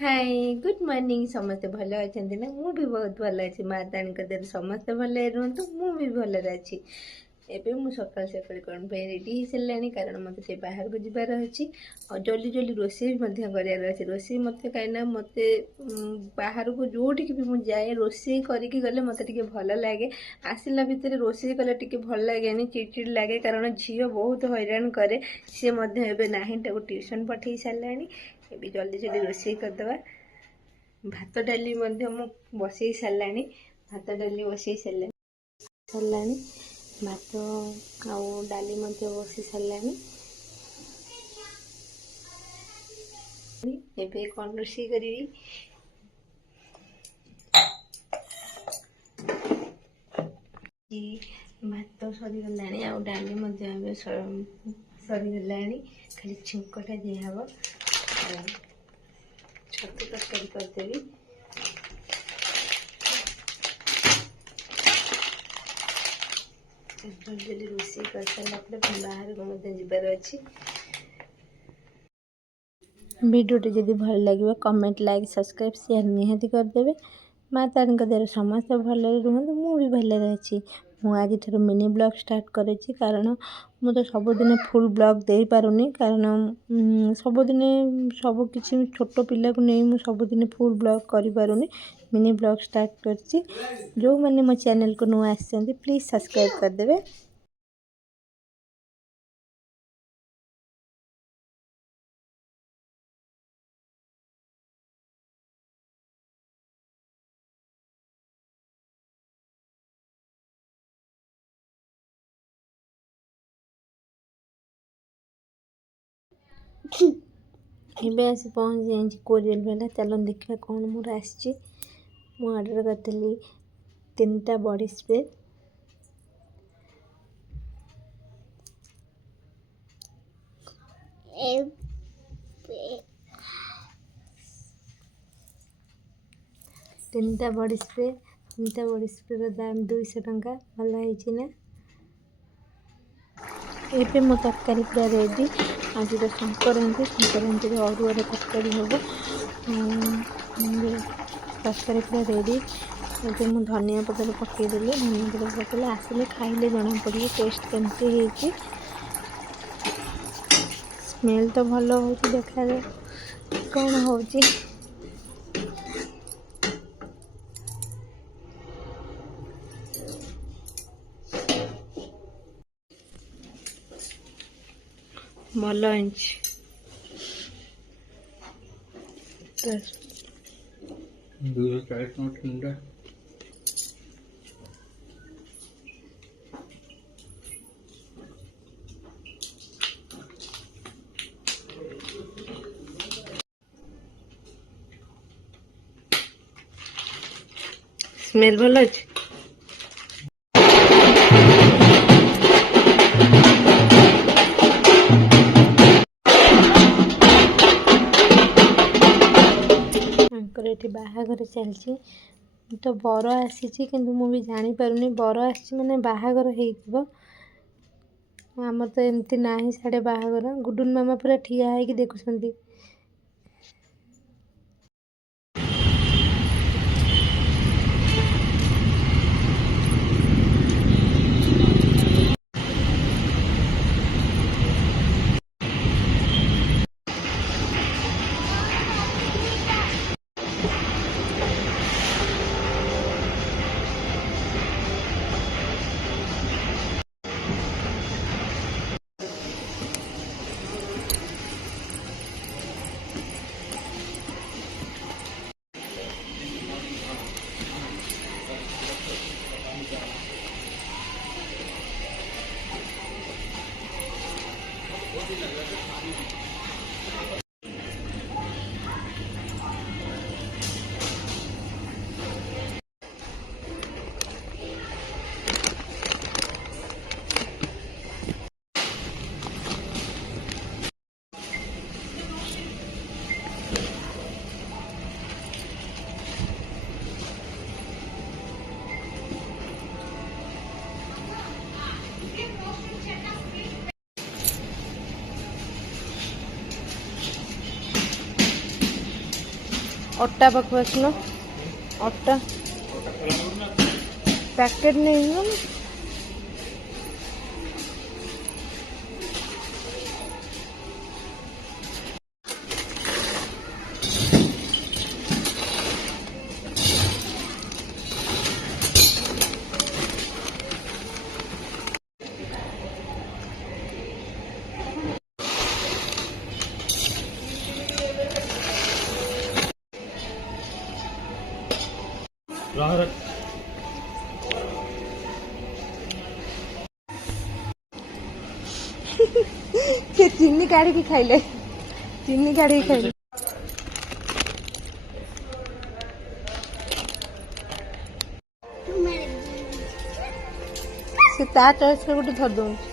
Hi good morning समस्ते भल अच्छा ना मु भी बहुत भल अच्छी माता दर समस्ते भल रुहतु मु भी भल अच्छी एबे मु सकाल सकाल कौन पे रेडी हो सारे कारण मत से बाहर को जबार अच्छी और जल्दी जल्दी रोषे करार अच्छे रोषे मत कहीं मत बाहर को जोटि भी मुझे जाए रोषे करके गले मत भल लगे आसला भितर रोषे कले टी भल लगे चिड़चिड़ लगे कारण झील बहुत हैरान कै सी ना ट्यूशन पठे सारे ये जल्दी जल्दी रोषे करदे भात डाली बसई सारा भात डाली बसई सारा भात आउ डाली बसी सारा एबे कौन रोषे करी भात सरीगला आउ डाली सरीगला खाली छिंकटा दिहब छतु तरकारी करदेवी जल्दी रोषे कर सारे बाहर को जबार अच्छी वीडियोटी जदि भल लगे कमेंट लाइक सब्सक्राइब शेयर निहाती करदेवे माँ तारी दर समस्त भल रुहतु मु भी भल अच्छी मु आज मिनी ब्लॉग स्टार्ट करेছি कारण मु तो सबुदिन फुल ब्लॉग दे पारुनी कारण सबुदिन सब किसी छोट पिला को नहीं मु सबुदिन फुल ब्लॉग करि पारुनी मिनी ब्लॉग स्टार्ट करছি जो मैंने मो चैनल को नुआ आसछन्ती प्लीज सब्सक्राइब करदेवे। ଏବେ ଆସି ପହଞ୍ଚି ଯାଇଛି କୋରିଅର ବାଲା ଚାଲ ଦେଖିବା କ'ଣ ମୋର ଆସିଛି। ମୁଁ ଅର୍ଡ଼ର କରିଥିଲି 3ଟା ବଡି ସ୍ପ୍ରେ ତିନିଟା ବଡି ସ୍ପ୍ରେର ଦାମ 200 ଟଙ୍କା। ଭଲ ହେଇଛି ନା? ଏବେ ମୋ ତରକାରୀ ପୁରା ରେଡ଼ି। आज तो संक्रांति अरुआर तरकारी हम तरकारी पूरा रेडी। ये मुझे धनिया पत्र पकईदेली धनिया पत्र पकड़े आसिले खाइले जना पड़े टेस्ट केमती स्मेल तो भल हो देखा कौन हो भल ठंडा स्मेल भल अच्छे ये बाहागर चलती तो बर आसी किंतु मु भी जानी पारुनी बर आसी माने बाहागर हो आम तो एमती ना साढ़े बाहागर गुडुन मामा पूरा ठिया है देखुंत। ଅଟା ପାଖକୁ ଆସୁନ। ଅଟା ପ୍ୟାକେଟ୍ ନେଇଯିବ ନା। ସେ ଚିନି କାଢିକି ଖାଇଲେ, ଚିନି କାଢିକି ଖାଇଲେ। ସେ ତା ଚଏସରେ ଗୋଟେ ଧରି ଦଉଛି।